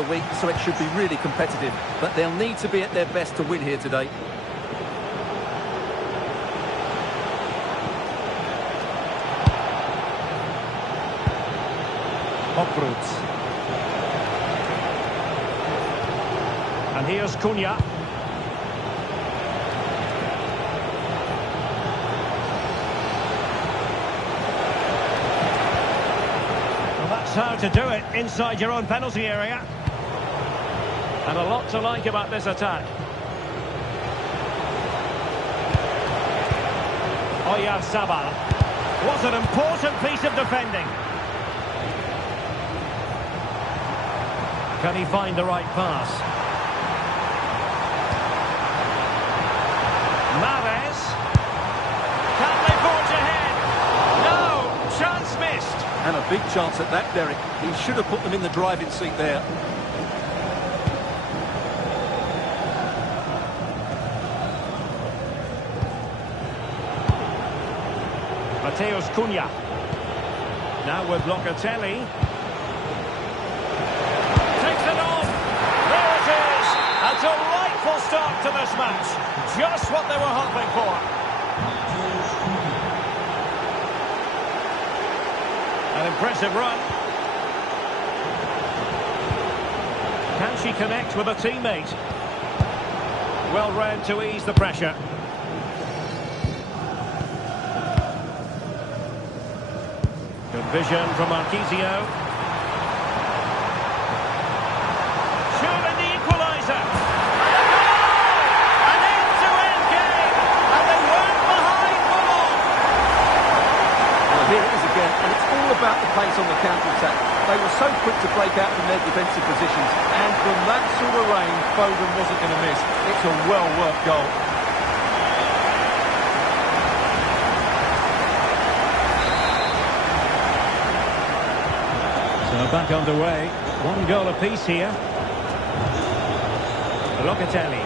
the week, so it should be really competitive. But they'll need to be at their best to win here today. And here's Cunha. Well, that's how to do it inside your own penalty area. And a lot to like about this attack. Oyarzabal. What an important piece of defending. Can he find the right pass? Mahrez. Can they forge ahead? No! Chance missed. And a big chance at that, Derek. He should have put them in the driving seat there. Mateus Cunha. Now with Locatelli. A delightful start to this match. Just what they were hoping for. An impressive run. Can she connect with a teammate? Well read to ease the pressure. Good vision from Marquisio. About the pace on the counter-attack. They were so quick to break out from their defensive positions, and from that sort of range, Foden wasn't going to miss. It's a well-worked goal. So back underway. One goal apiece here. Locatelli.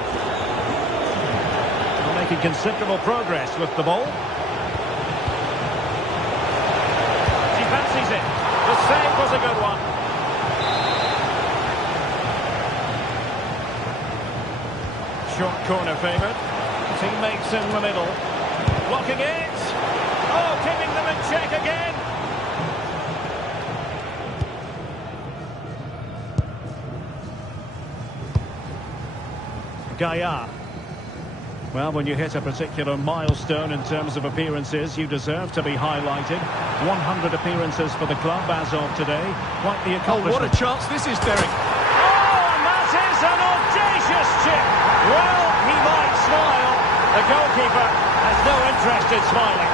Well, making considerable progress with the ball. Fancies it. The save was a good one. Short corner favoured. Teammates in the middle. Blocking it. Oh, keeping them in check again. Gaia. Well, when you hit a particular milestone in terms of appearances, you deserve to be highlighted. 100 appearances for the club as of today. Quite the accomplishment. Oh, what a chance this is, Derek. Oh, and that is an audacious chip. Well, he might smile. The goalkeeper has no interest in smiling.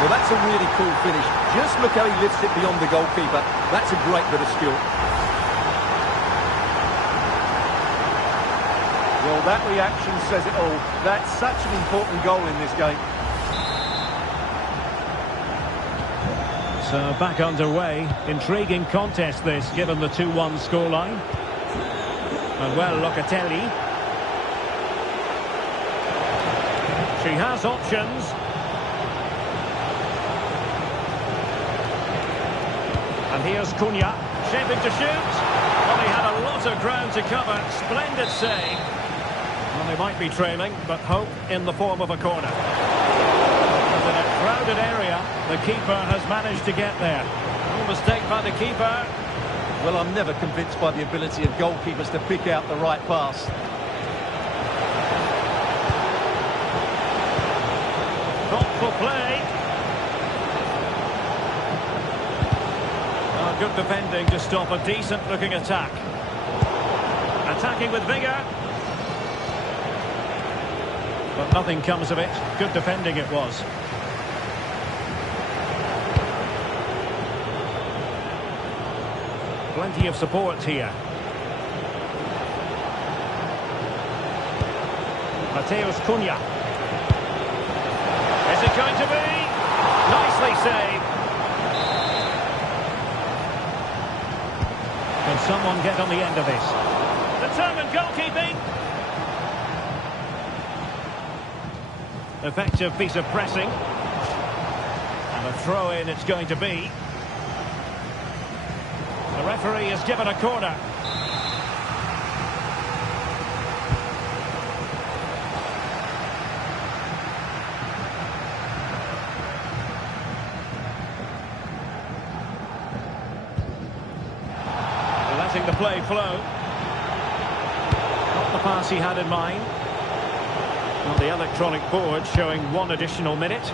Well, that's a really cool finish. Just look how he lifts it beyond the goalkeeper. That's a great bit of skill. Well, that reaction says it all. That's such an important goal in this game. So back underway. Intriguing contest this, given the 2-1 scoreline. And well, Locatelli. She has options. And here's Cunha, shaping to shoot. Well, he had a lot of ground to cover. Splendid save. Well, they might be trailing, but hope in the form of a corner. And in a crowded area, the keeper has managed to get there. No mistake by the keeper. Well, I'm never convinced by the ability of goalkeepers to pick out the right pass. Thoughtful play. Oh, good defending to stop a decent-looking attack. Attacking with vigour. But nothing comes of it. Good defending it was. Plenty of support here. Mateus Cunha. Is it going to be? Nicely saved. Can someone get on the end of this? Determined goalkeeping. Effective piece of pressing. And a throw-in it's going to be. The referee has given a corner. Letting the play flow. Not the pass he had in mind. On the electronic board showing 1 additional minute.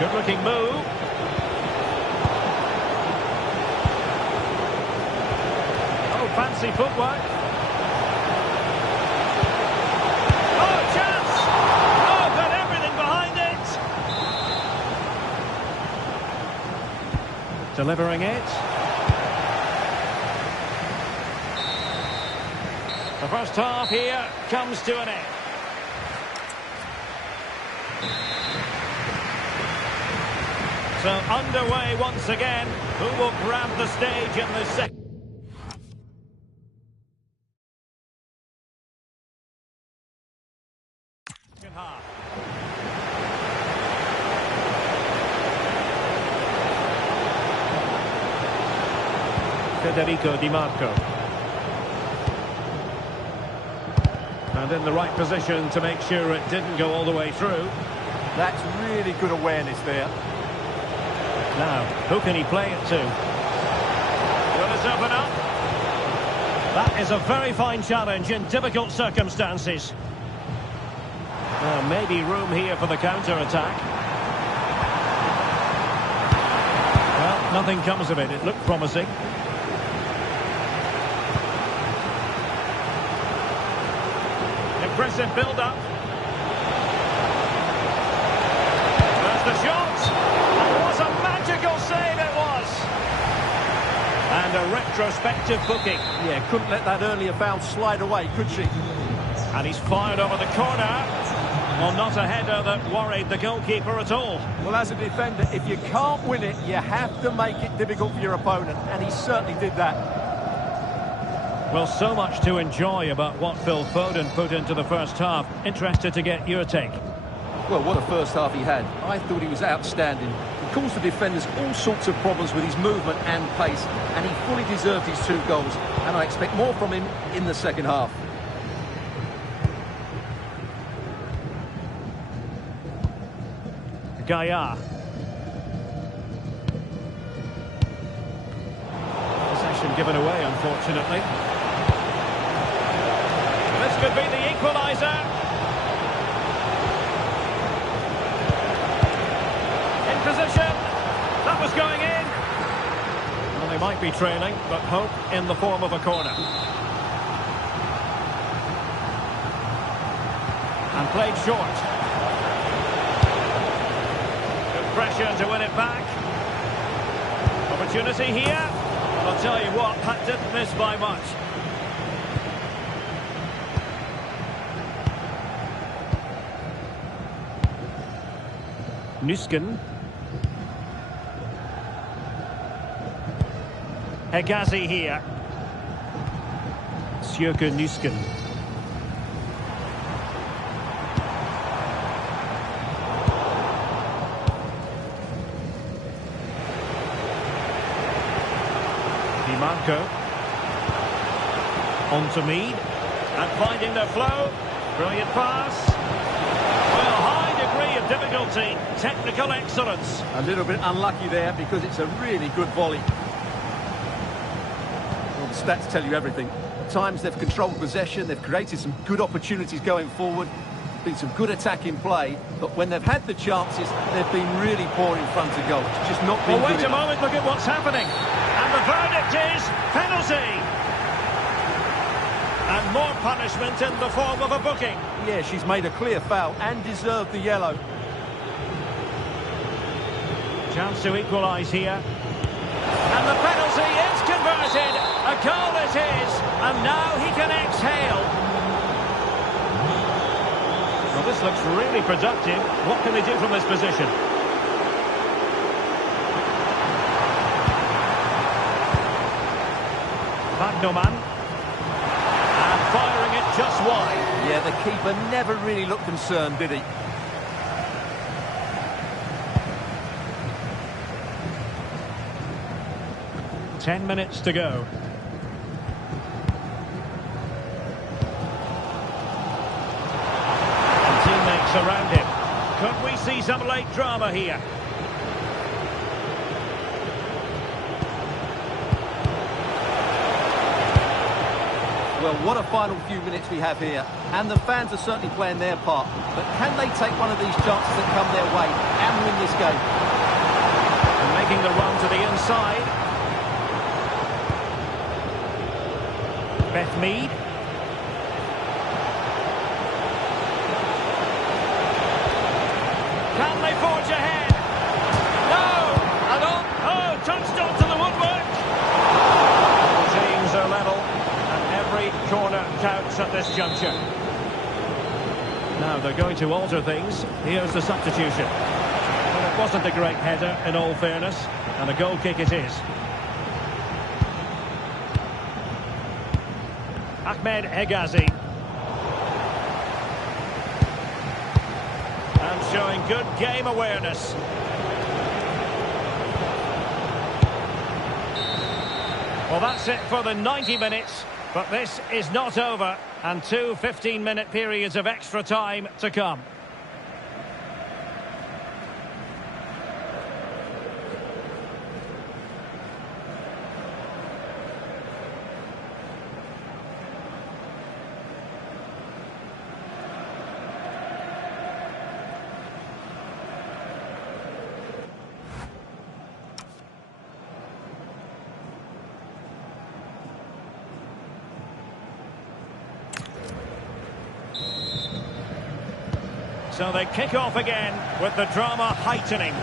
Good looking move. Oh, fancy footwork. Oh, chance! Oh, got everything behind it. Delivering it. The first half here comes to an end. So underway once again. Who will grab the stage in the second half? Federico Di Marco. And in the right position to make sure it didn't go all the way through. That's really good awareness there. Now, who can he play it to? Will this open up? That is a very fine challenge in difficult circumstances. Maybe room here for the counter-attack. Well, nothing comes of it. It looked promising. Impressive build-up. There's the shot. And what a magical save it was. And a retrospective booking. Yeah, couldn't let that earlier foul slide away, could she? And he's fired over the corner. Well, not a header that worried the goalkeeper at all. Well, as a defender, if you can't win it, you have to make it difficult for your opponent. And he certainly did that. Well, so much to enjoy about what Phil Foden put into the first half. Interested to get your take. Well, what a first half he had. I thought he was outstanding. He caused the defenders all sorts of problems with his movement and pace, and he fully deserved his 2 goals. And I expect more from him in the second half. Gaia. Possession given away, unfortunately. This could be the equaliser. In position. That was going in. Well, they might be trailing, but hope in the form of a corner. And played short. Good pressure to win it back. Opportunity here. I'll tell you what, that didn't miss by much. Nusken. Hegazi here. Sjöke Nusken. Di Marco. On to Mead. And finding the flow. Brilliant pass. Well, high degree of difficulty. Technical excellence. A little bit unlucky there because it's a really good volley. Well, the stats tell you everything. At times they've controlled possession, they've created some good opportunities going forward, been some good attacking play, but when they've had the chances, they've been really poor in front of goal. It's just not been well, wait good a moment, look at what's happening. And the verdict is penalty. And more punishment in the form of a booking. Yeah, she's made a clear foul and deserved the yellow. Chance to equalise here. And the penalty is converted. A goal it is. And now he can exhale. Well, this looks really productive. What can they do from this position? Wagnerman. And firing it just wide. Yeah, the keeper never really looked concerned, did he? 10 minutes to go. And teammates around him. Could we see some late drama here? Well, what a final few minutes we have here. And the fans are certainly playing their part. But can they take one of these chances that come their way and win this game? And making the run to the inside. Beth Mead. Can they forge ahead? No! And on. Oh, touched onto the woodwork. Teams are level. Every corner counts at this juncture. Now they're going to alter things. Here's the substitution. Well, it wasn't a great header, in all fairness, and a goal kick it is. Ahmed Hegazi. And showing good game awareness. Well, that's it for the 90 minutes. But this is not over, and 2 15-minute periods of extra time to come. So they kick off again with the drama heightening.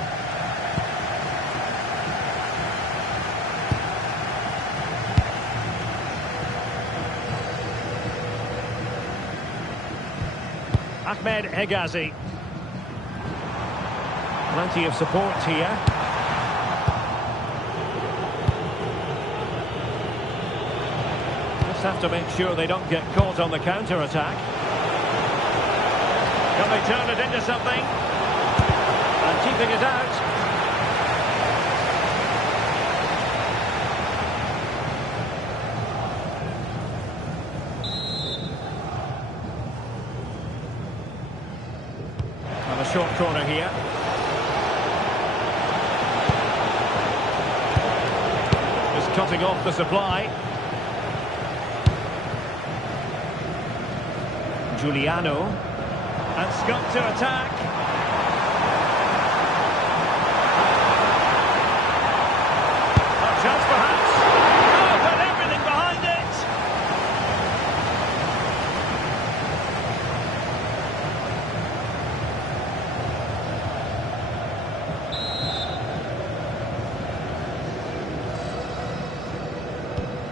Ahmed Hegazi. Plenty of support here. Just have to make sure they don't get caught on the counter-attack. Can they turn it into something? And keeping it out. And a short corner here. Just cutting off the supply. Giuliano. And Scott to attack. A chance perhaps. Oh, but everything behind it.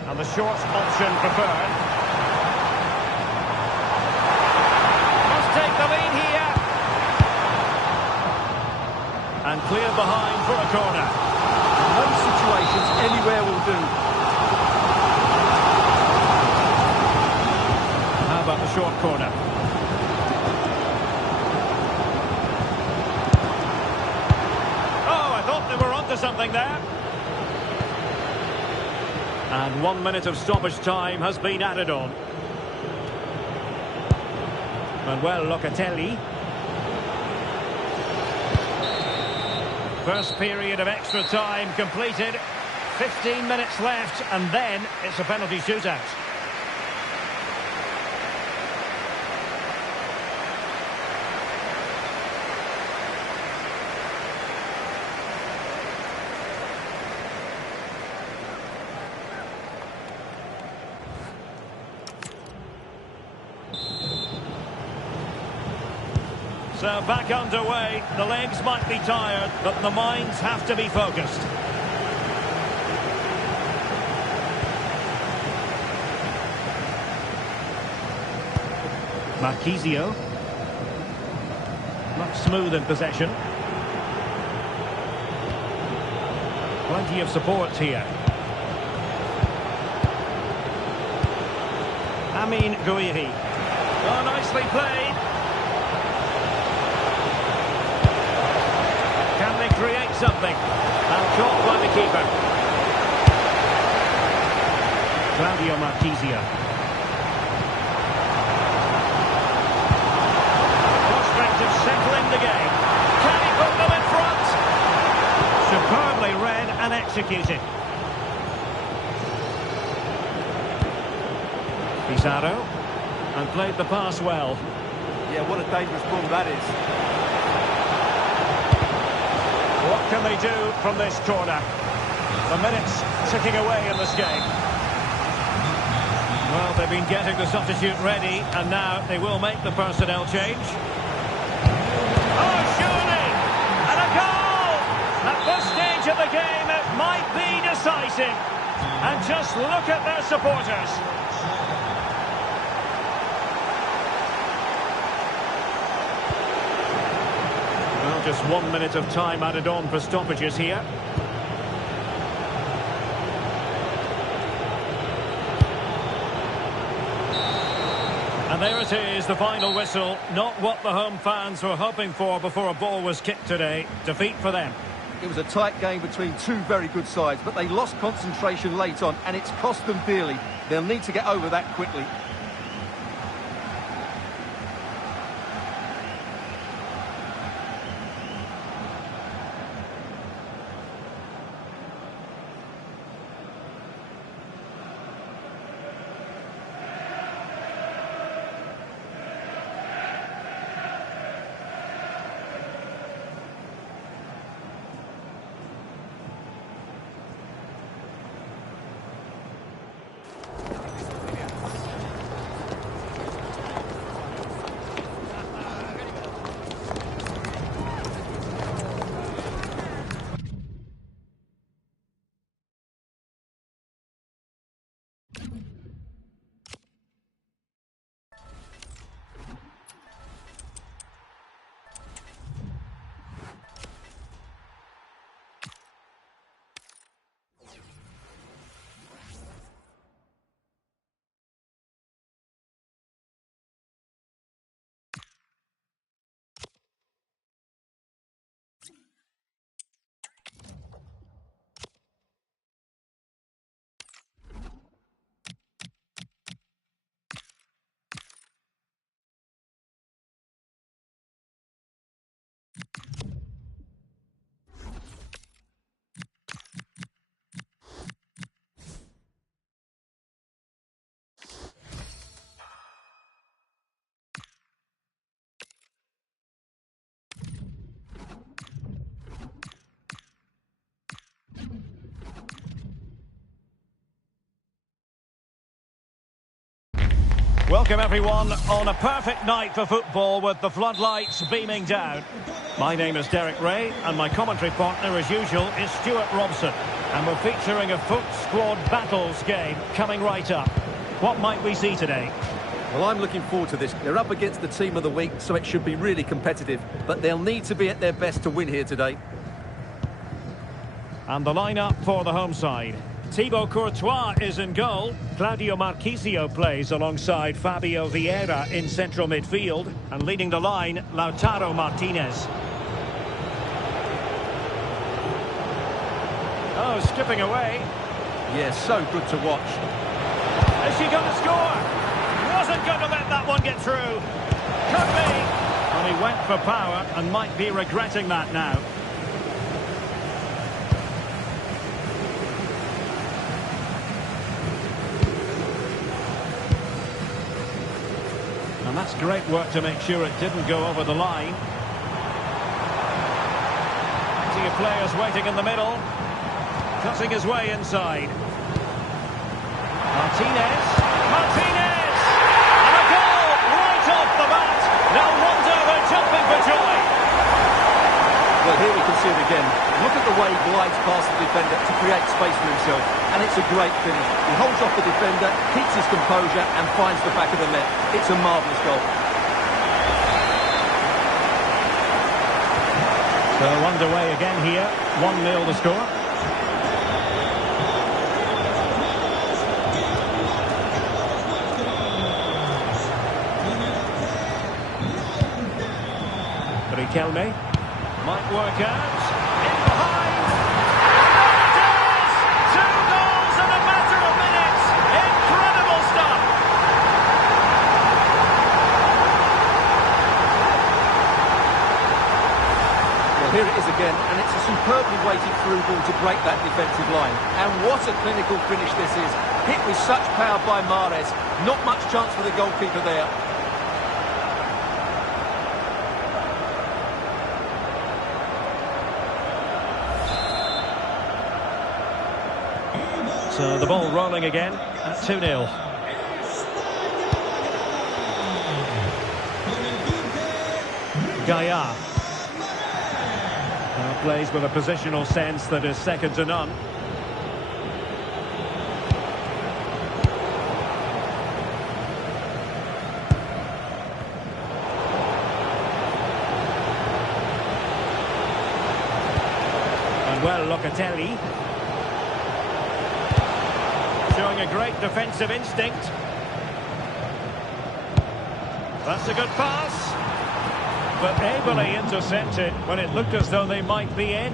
And the short option preferred. Take the lead here. And clear behind for a corner. In those situations, anywhere will do. How about the short corner? Oh, I thought they were onto something there. And 1 minute of stoppage time has been added on. Manuel Locatelli. First period of extra time completed. 15 minutes left, and then it's a penalty shootout. So back underway. The legs might be tired, but the minds have to be focused. Marquisio. Not smooth in possession. Plenty of support here. Amin Gouiri. Oh, nicely played. Can they create something? And caught by the keeper. Claudio Marchisio. Prospect of settling the game. Can he put them in front? Superbly read and executed. Pizarro, and played the pass well. Yeah, what a dangerous ball that is. What can they do from this corner? The minutes ticking away in this game. Well, they've been getting the substitute ready, and now they will make the personnel change. Oh, surely! And a goal! At this stage of the game, it might be decisive. And just look at their supporters. Well, just 1 minute of time added on for stoppages here. And there it is, the final whistle. Not what the home fans were hoping for before a ball was kicked today. Defeat for them. It was a tight game between two very good sides, but they lost concentration late on, and it's cost them dearly. They'll need to get over that quickly. Welcome everyone on a perfect night for football with the floodlights beaming down. My name is Derek Ray and my commentary partner as usual is Stuart Robson. And we're featuring a Foot Squad Battles game coming right up. What might we see today? Well, I'm looking forward to this. They're up against the team of the week, so it should be really competitive. But they'll need to be at their best to win here today. And the lineup for the home side. Thibaut Courtois is in goal. Claudio Marchisio plays alongside Fabio Vieira in central midfield. And leading the line, Lautaro Martinez. Oh, skipping away. Yeah, so good to watch. Is she going to score? Wasn't going to let that one get through. Could be. And he went for power and might be regretting that now. And that's great work to make sure it didn't go over the line. See a players waiting in the middle. Cutting his way inside. Martinez. Martinez! And a goal right off the bat. No wonder they're jumping for joy. Well, here we can see it again. Look at the way he glides past the defender to create space for himself. And it's a great finish. He holds off the defender, keeps his composure and finds the back of the net. It's a marvellous goal. So underway again here. 1-0 the score. Riquelme might work out. In behind. And there it is! 2 goals in a matter of minutes. It superbly weighted through ball to break that defensive line. And what a clinical finish this is. Hit with such power by Mahrez. Not much chance for the goalkeeper there. So the ball rolling again at 2-0. Gaia. Plays with a positional sense that is second to none. And well, Locatelli. Showing a great defensive instinct. That's a good pass. But ably intercepted when it looked as though they might be in.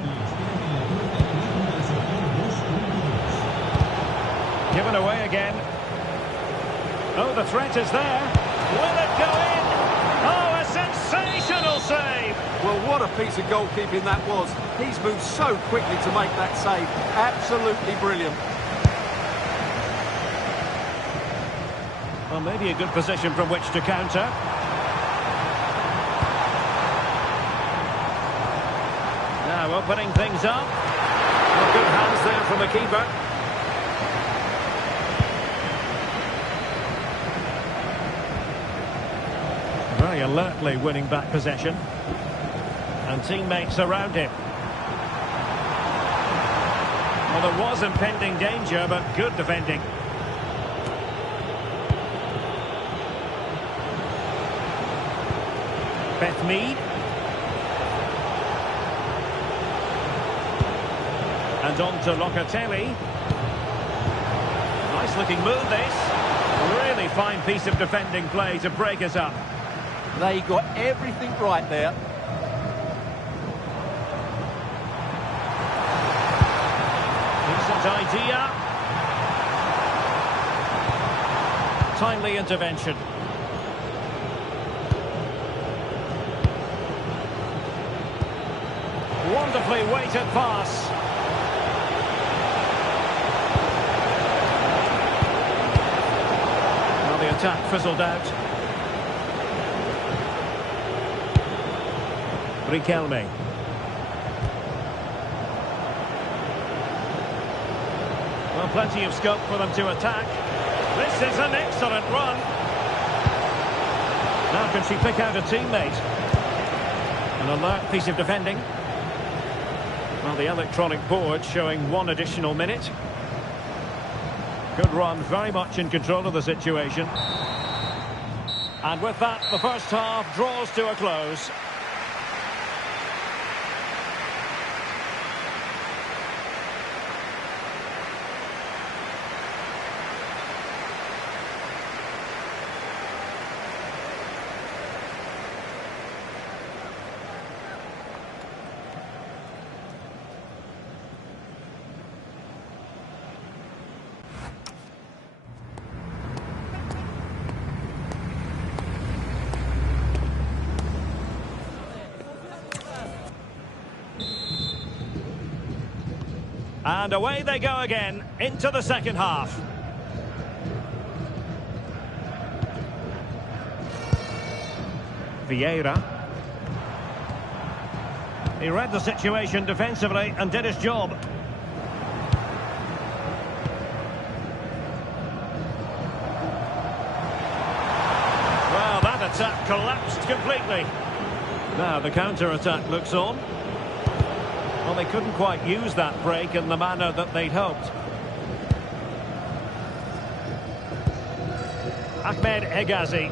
Given away again. Oh, the threat is there. Will it go in? Oh, a sensational save! Well, what a piece of goalkeeping that was. He's moved so quickly to make that save. Absolutely brilliant. Well, maybe a good position from which to counter. Now opening things up. Well, good hands there from the keeper. Very alertly winning back possession. And teammates around him. Well, there was impending danger, but good defending. Beth Mead. And on to Locatelli. Nice looking move this. Really fine piece of defending play to break us up. They got everything right there. Decent idea. Timely intervention. Wonderfully weighted pass. Well, the attack fizzled out. Riquelme. Well, plenty of scope for them to attack. This is an excellent run. Now can she pick out a teammate? An alert piece of defending. Well, the electronic board showing 1 additional minute. Good run, very much in control of the situation. And with that, the first half draws to a close. And away they go again, into the second half. Vieira. He read the situation defensively and did his job. Well, that attack collapsed completely. Now the counter-attack looks on. Well, they couldn't quite use that break in the manner that they'd hoped. Ahmed Hegazi.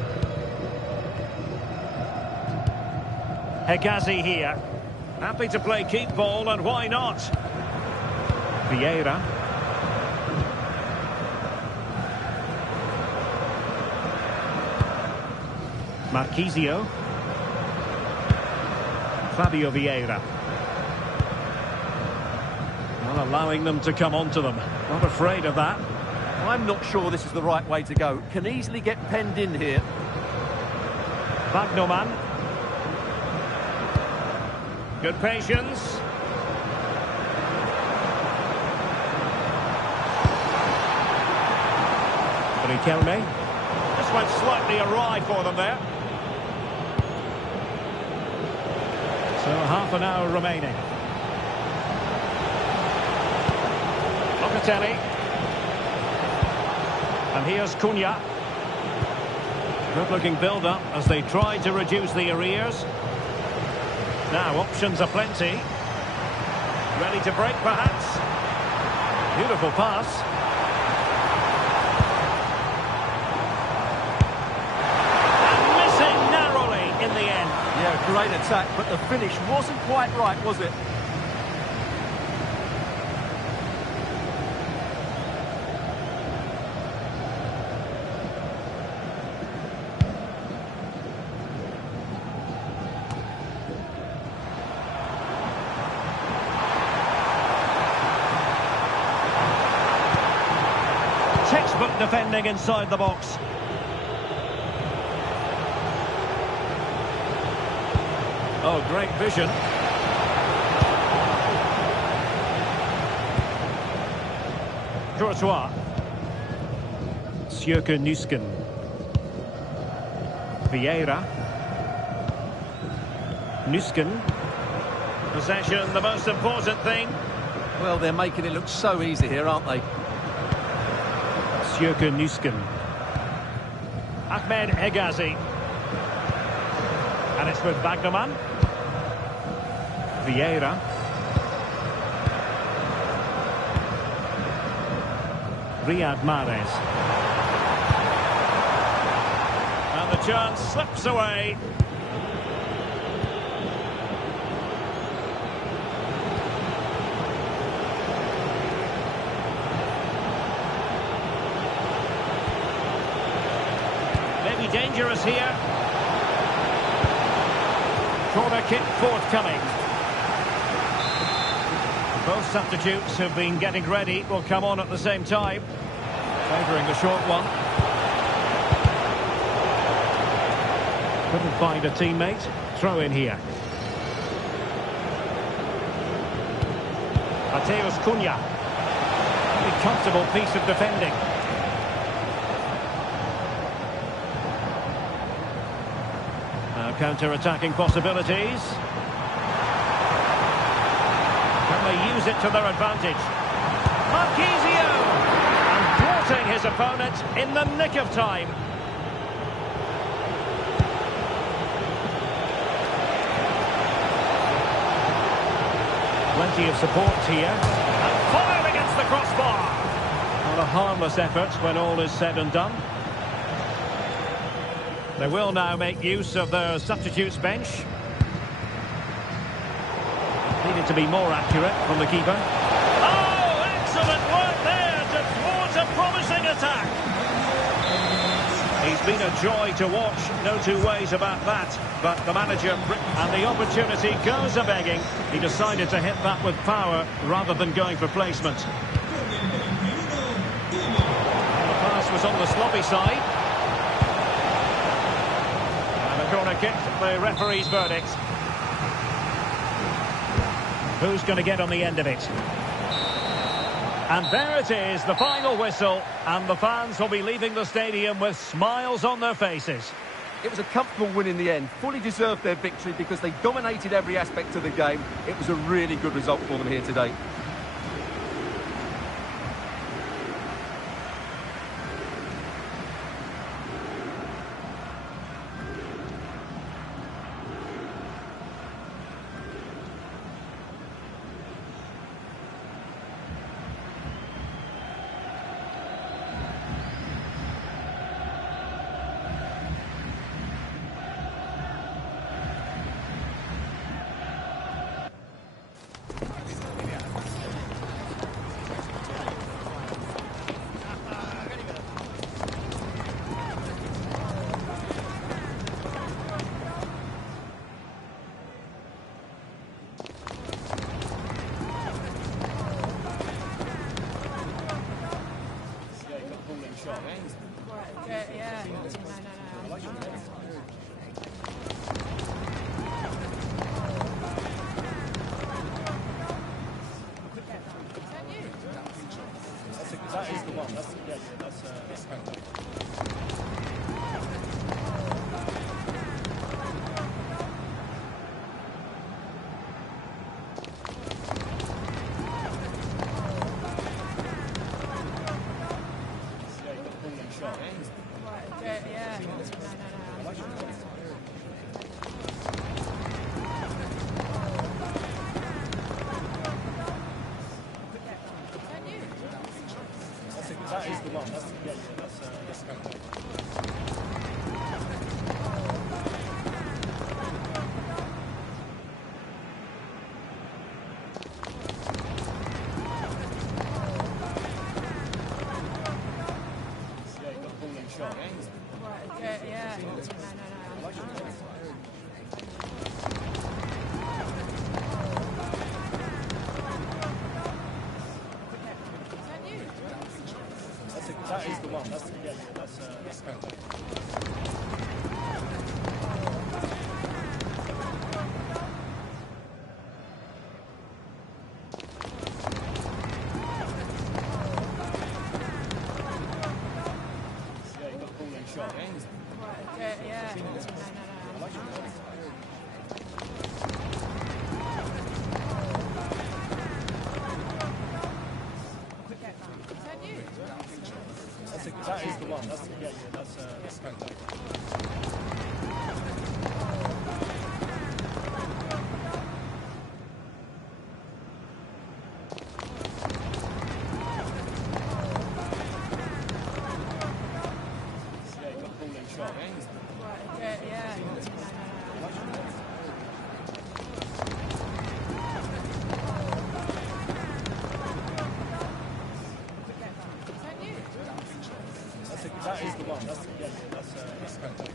Hegazi here. Happy to play keep ball, and why not? Vieira. Marquisio. Fabio Vieira. Well, allowing them to come onto them. Not afraid of that. I'm not sure this is the right way to go. Can easily get penned in here. Wagnerman. Good patience. Riquelme. This went slightly awry for them there. So half an hour remaining. Locatelli. And here's Cunha. Good looking build-up as they try to reduce the arrears. Now options are plenty. Ready to break perhaps. Beautiful pass. And missing narrowly in the end. Yeah, great attack, but the finish wasn't quite right, was it? Textbook defending inside the box. Oh, great vision. Courtois. Sjöke Nusken. Vieira. Nusken. Possession, the most important thing. Well, they're making it look so easy here, aren't they? Sjöke Nusken. Ahmed Hegazi. And it's with Wagnerman. Vieira. Riyad Mahrez. And the chance slips away. Maybe dangerous here. Corner kick forthcoming. Both substitutes have been getting ready, will come on at the same time. Favouring the short one. Couldn't find a teammate. Throw in here. Mateus Cunha. Very comfortable piece of defending. Now counter-attacking possibilities. Can they use it to their advantage? Marquisio! And thwarting his opponent in the nick of time. Plenty of support here. And fired against the crossbar. Not a harmless effort when all is said and done. They will now make use of their substitutes bench. Needed to be more accurate from the keeper. Oh, excellent work there to thwart a promising attack. He's been a joy to watch, no two ways about that. But the manager, and the opportunity goes a-begging. He decided to hit that with power rather than going for placement. The pass was on the sloppy side. And the corner kick, the referee's verdict. Who's going to get on the end of it? And there it is, the final whistle, and the fans will be leaving the stadium with smiles on their faces. It was a comfortable win in the end, fully deserved their victory because they dominated every aspect of the game. It was a really good result for them here today. That is the one. That's That is the one. That's kind of. Yeah, you got the ball in shot. That is the one. That's kind of. Yeah, you got the ball in shot. That is the one. That's kind of. Yeah, you got the ball in shot. That is the one. That's kind of.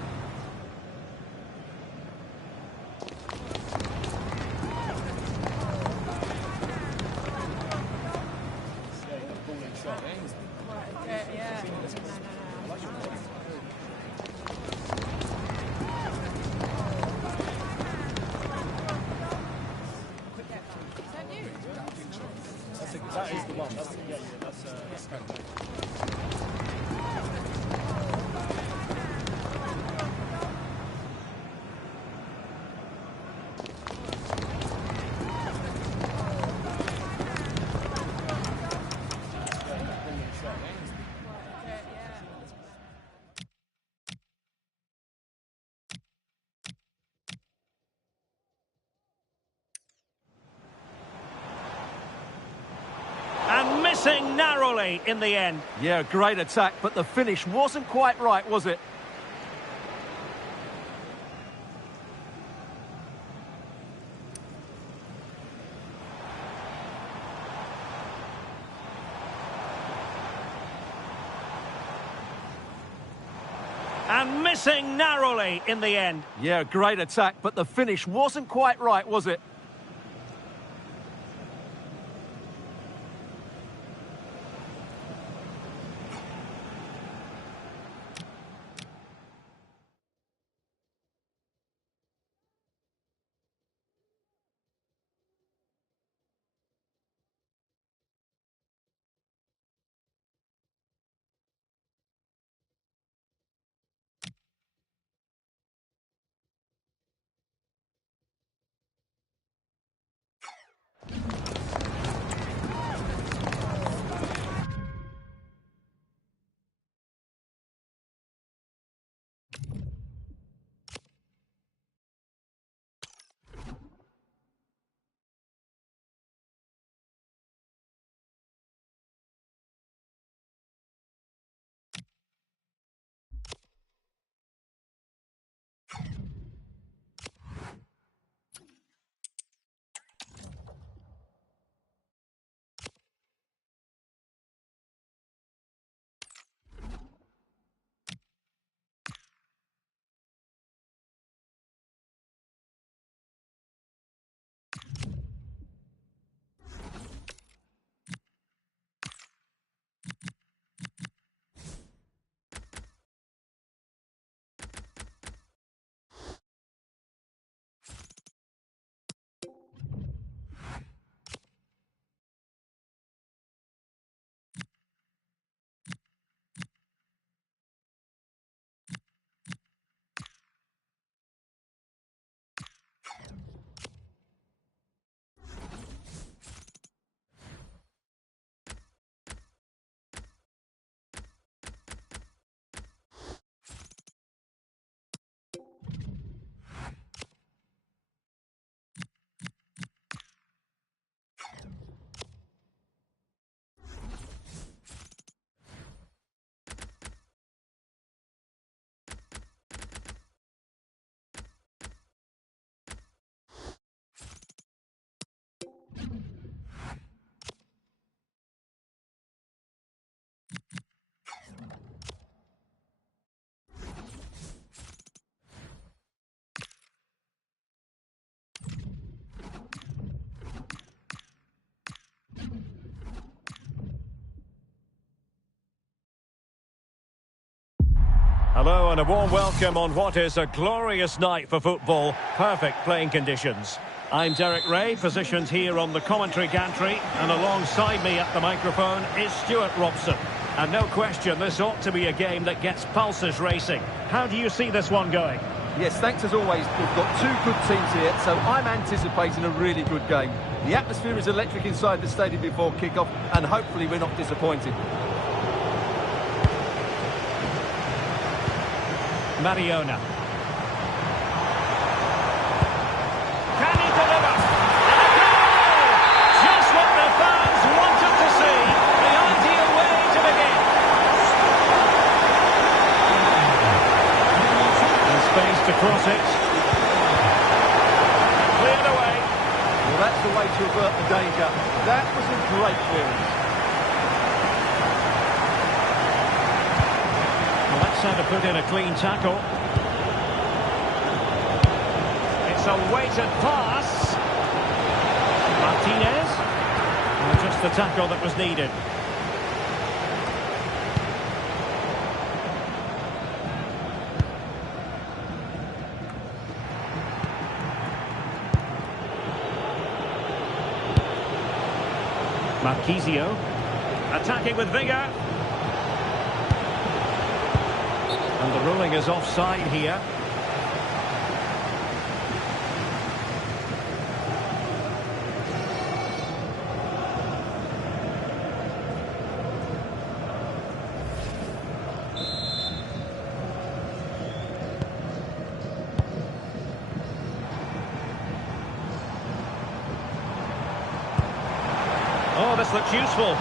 Yeah, you got the ball in shot. That is the one. That's kind of. Yeah, you got the ball in shot. And missing narrowly in the end. Yeah, great attack, but the finish wasn't quite right, was it? And missing narrowly in the end. Yeah, great attack, but the finish wasn't quite right, was it? Hello and a warm welcome on what is a glorious night for football. Perfect playing conditions. I'm Derek Ray, positioned here on the commentary gantry, and alongside me at the microphone is Stuart Robson. And no question, this ought to be a game that gets pulses racing. How do you see this one going? Yes, thanks as always. We've got two good teams here, so I'm anticipating a really good game. The atmosphere is electric inside the stadium before kick-off, and hopefully we're not disappointed. Mariona. Can he deliver? And a goal! Just what the fans wanted to see. The ideal way to begin. And space to cross it. And cleared away. Well, that's the way to avert the danger. That was a great clearance. Let's have to put in a clean tackle. It's a weighted pass. Martinez. And just the tackle that was needed. Marquisio. Attacking with vigour. And the ruling is offside here. Oh, this looks useful.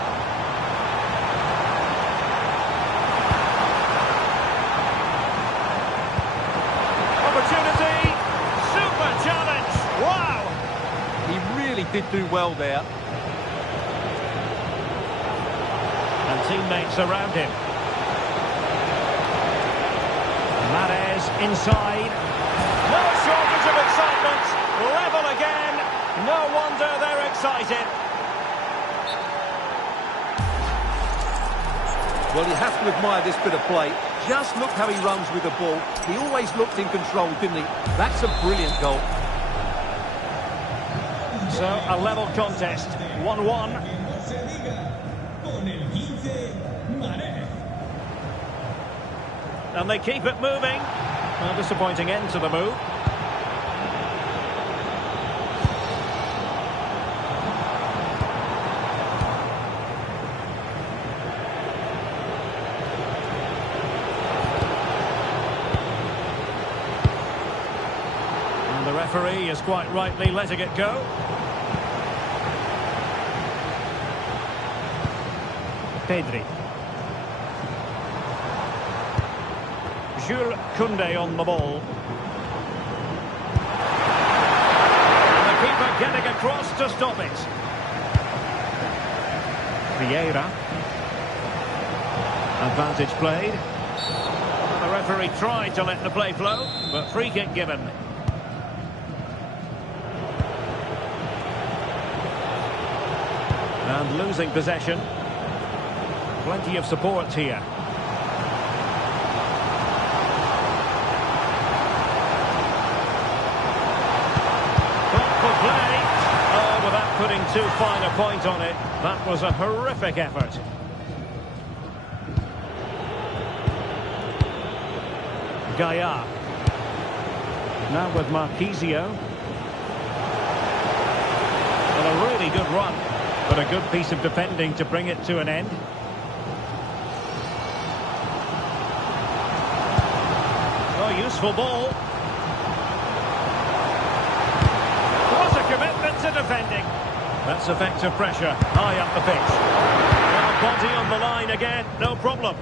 Did do well there. And teammates around him. Mahrez inside. No shortage of excitement. Level again. No wonder they're excited. Well, you have to admire this bit of play. Just look how he runs with the ball. He always looked in control, didn't he? That's a brilliant goal. So, a level contest, 1-1. And they keep it moving. A disappointing end to the move. And the referee is quite rightly letting it go. Pedri. Jules Koundé on the ball. And the keeper getting across to stop it. Vieira. Advantage played. And the referee tried to let the play flow, but free kick given. And losing possession. Plenty of support here. Thoughtful play. Oh, without putting too fine a point on it, that was a horrific effort. Gaia. Now with Marquisio. Well, a really good run, but a good piece of defending to bring it to an end. Useful ball. What a commitment to defending. That's effective pressure. High up the pitch. Well, body on the line again. No problem.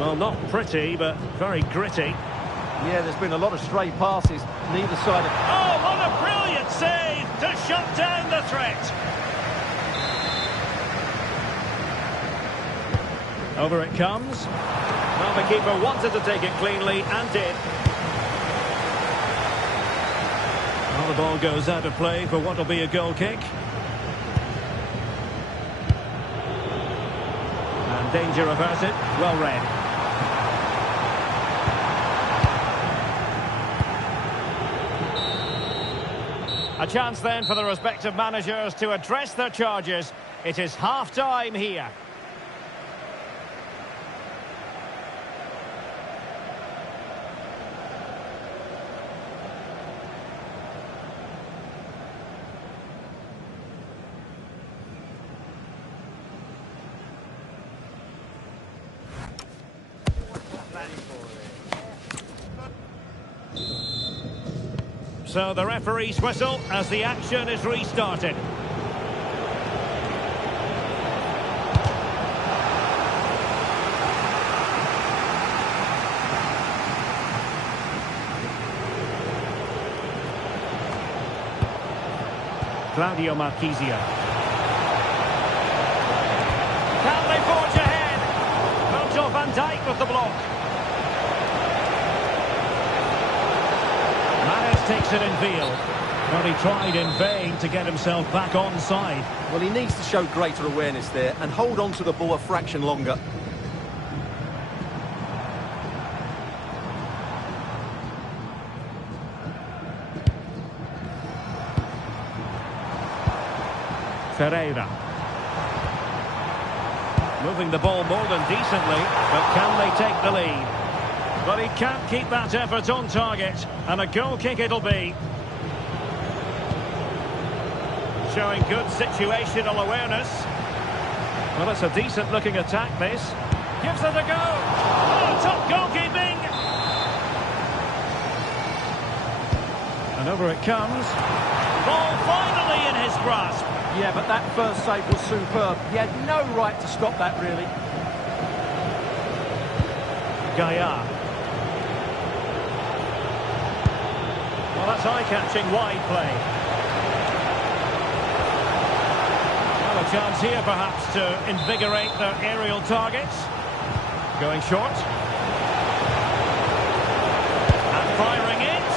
Well, not pretty, but very gritty. Yeah, there's been a lot of stray passes. Neither side of... Oh, what a brilliant save to shut down the threat. Over it comes. Well, the keeper wanted to take it cleanly and did. Well, the ball goes out of play for what will be a goal kick. And Danger averted. Well read. A chance then for the respective managers to address their charges. It is half-time here. So the referee's whistle as the action is restarted. Claudio Marquisio. Can they forge ahead? Virgil van Dijk with the block. Takes it in field. Well, he tried in vain to get himself back onside. Well, he needs to show greater awareness there and hold on to the ball a fraction longer. Ferreira. Moving the ball more than decently, but can they take the lead? But he can't keep that effort on target, and a goal kick it'll be. Showing good situational awareness. Well, it's a decent-looking attack, this. Gives it a go. Oh, top goalkeeping! And over it comes. Ball finally in his grasp. Yeah, but that first save was superb. He had no right to stop that, really. Gaia. Well, that's eye-catching wide play. Well, a chance here, perhaps, to invigorate their aerial targets. Going short. And firing it.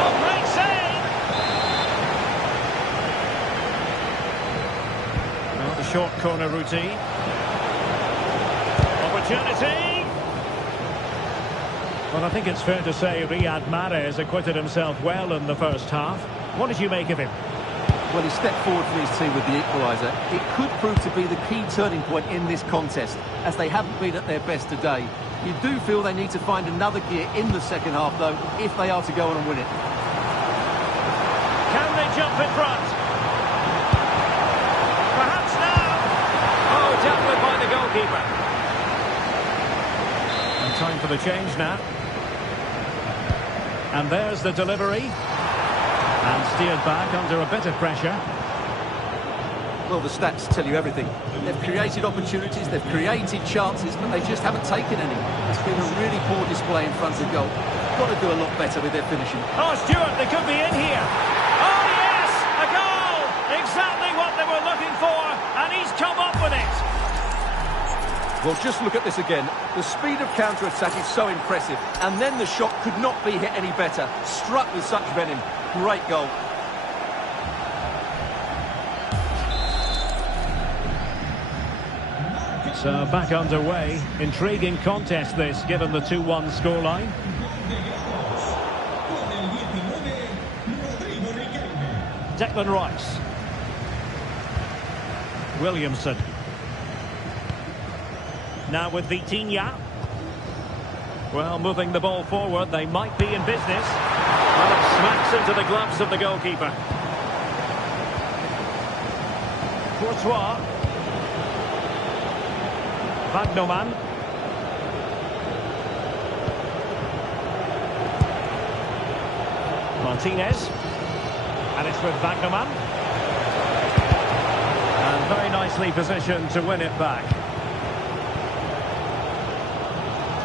Oh, great save! Well, the short corner routine. Opportunity. Well, I think it's fair to say Riyad Mahrez acquitted himself well in the first half. What did you make of him? Well, he stepped forward for his team with the equaliser. It could prove to be the key turning point in this contest, as they haven't been at their best today. You do feel they need to find another gear in the second half, though, if they are to go on and win it. Can they jump in front? Perhaps now. Oh, dealt with by the goalkeeper. And time for the change now. And there's the delivery. And steered back under a bit of pressure. Well, the stats tell you everything. They've created opportunities, they've created chances, but they just haven't taken any. It's been a really poor display in front of goal. Got to do a lot better with their finishing. Oh, Stuart, they could be in here. Oh, yes! A goal! Exactly what they were looking for, and he's come up with it. Well, just look at this again. The speed of counter-attack is so impressive, and then the shot could not be hit any better. Struck with such venom. Great goal. So back underway. Intriguing contest this, given the 2-1 scoreline. Declan Rice. Williamson. Now with Vitinha. Well, moving the ball forward, they might be in business. Well, it smacks into the gloves of the goalkeeper. Courtois. Wagnerman. Martinez. And it's with Wagnerman. And very nicely positioned to win it back.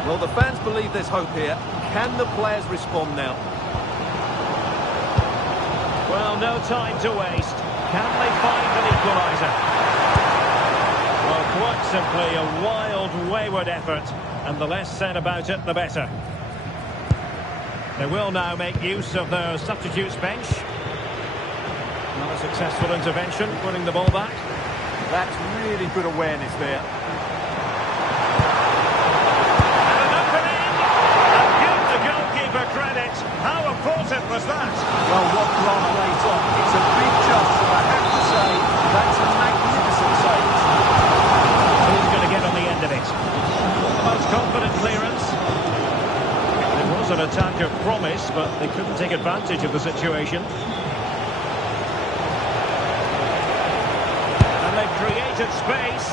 Well, the fans believe there's hope here. Can the players respond now? Well, no time to waste. Can they find an equaliser? Well, quite simply a wild, wayward effort. And the less said about it, the better. They will now make use of their substitutes bench. Not a successful intervention, winning the ball back. That's really good awareness there. it. How important was that? Well, what drama lays on. It's a big jump, but I have to say, that's a magnificent save. Who's going to get on the end of it? Not the most confident clearance. It was an attack of promise, but they couldn't take advantage of the situation. And they've created space.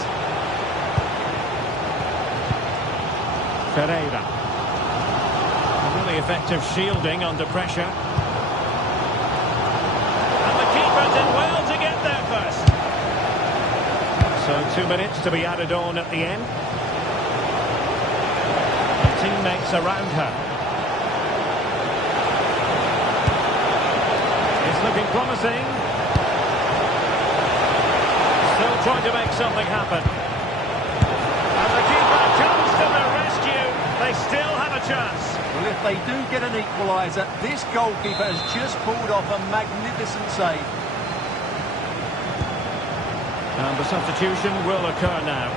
Pereira. Really effective shielding under pressure. And the keeper did well to get there first. So 2 minutes to be added on at the end. And teammates around her. It's looking promising. Still trying to make something happen. And the keeper comes to the rescue. They still have a chance. Well, if they do get an equaliser, this goalkeeper has just pulled off a magnificent save. And the substitution will occur now.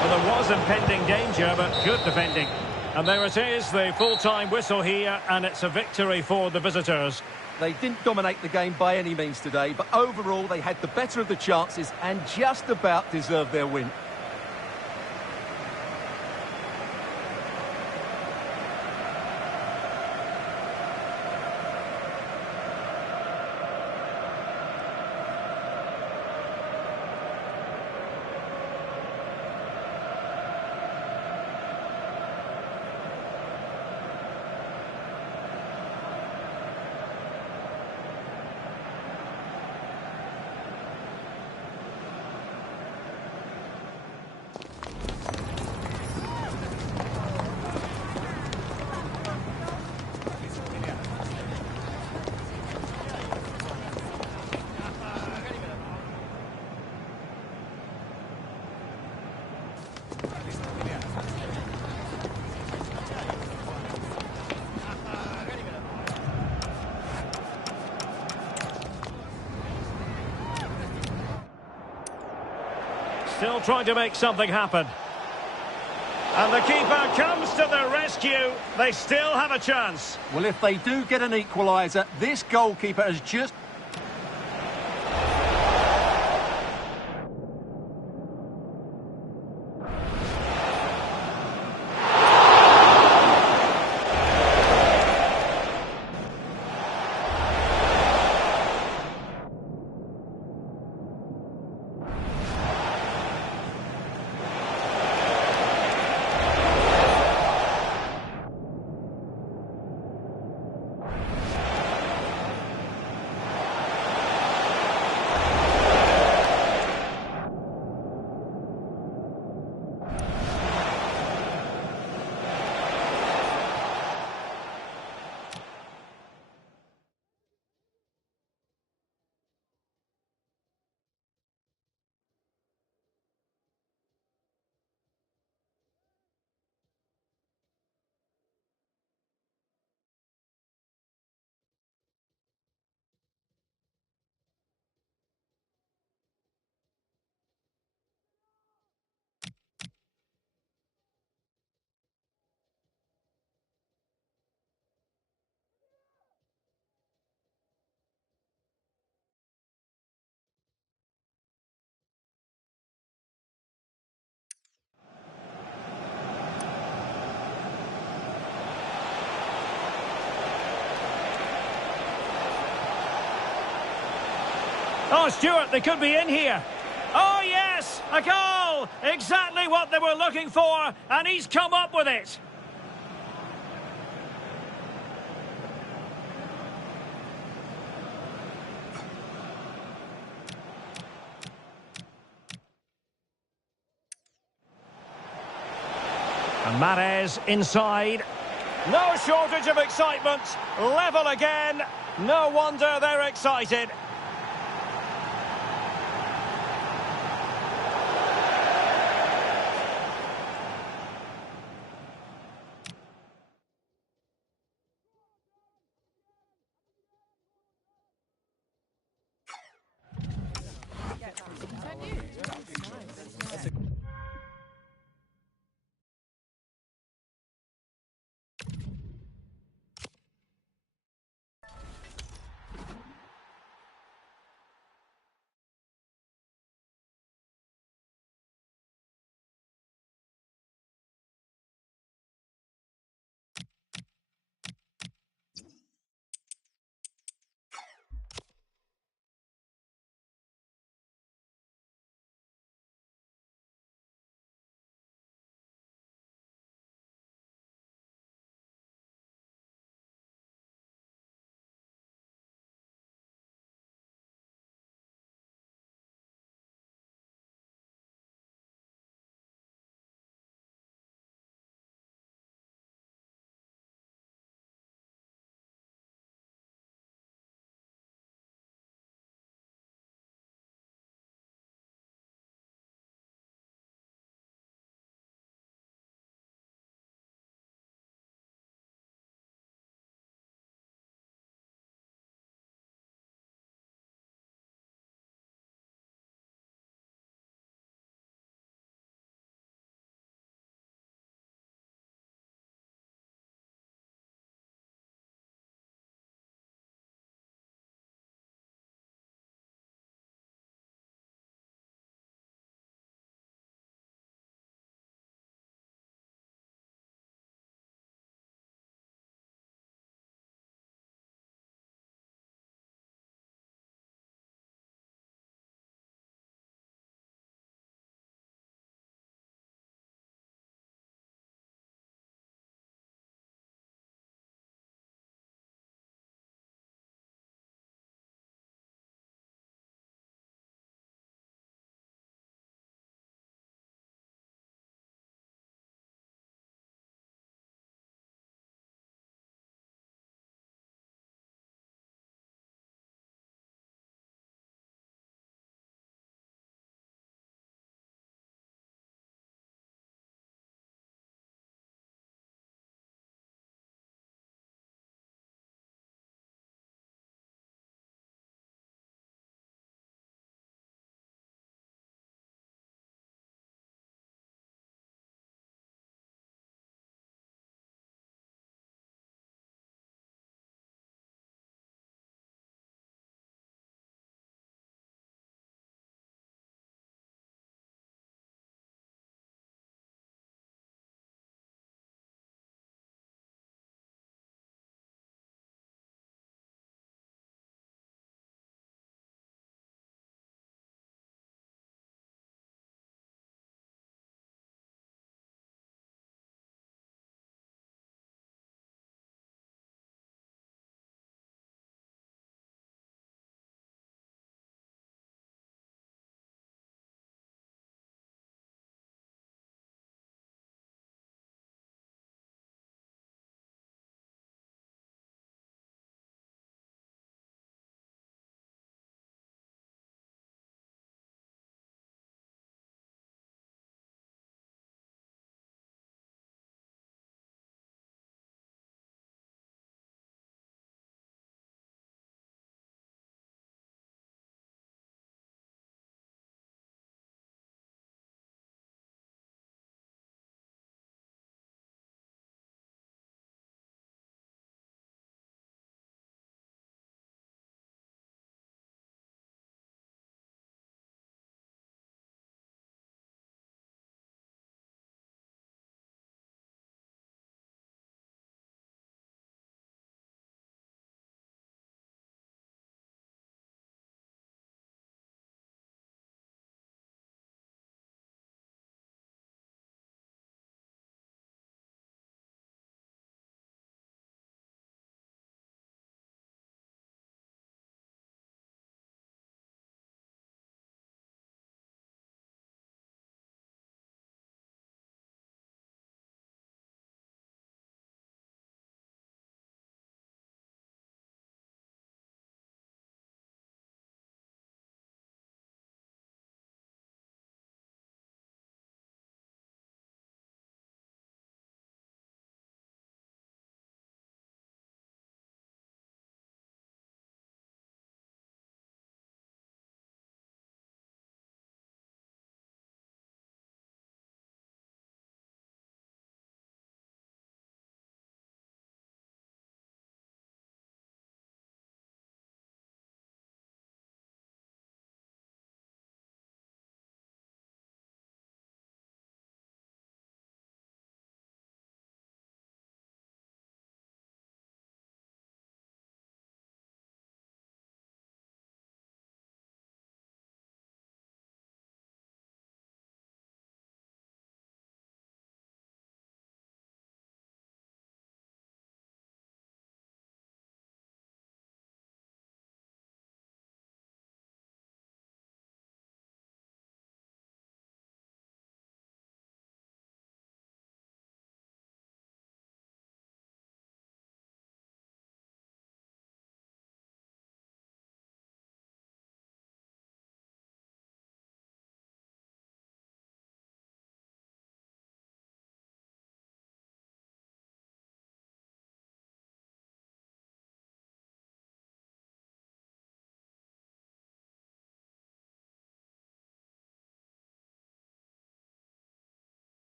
Well, there was impending danger, but good defending. And there it is, the full-time whistle here, and it's a victory for the visitors. They didn't dominate the game by any means today, but overall they had the better of the chances and just about deserved their win. Still trying to make something happen. And the keeper comes to the rescue. They still have a chance. Well, if they do get an equaliser, this goalkeeper has just... Oh, Stuart, they could be in here. Oh, yes, a goal! Exactly what they were looking for, and he's come up with it. And Mahrez inside. No shortage of excitement. Level again. No wonder they're excited.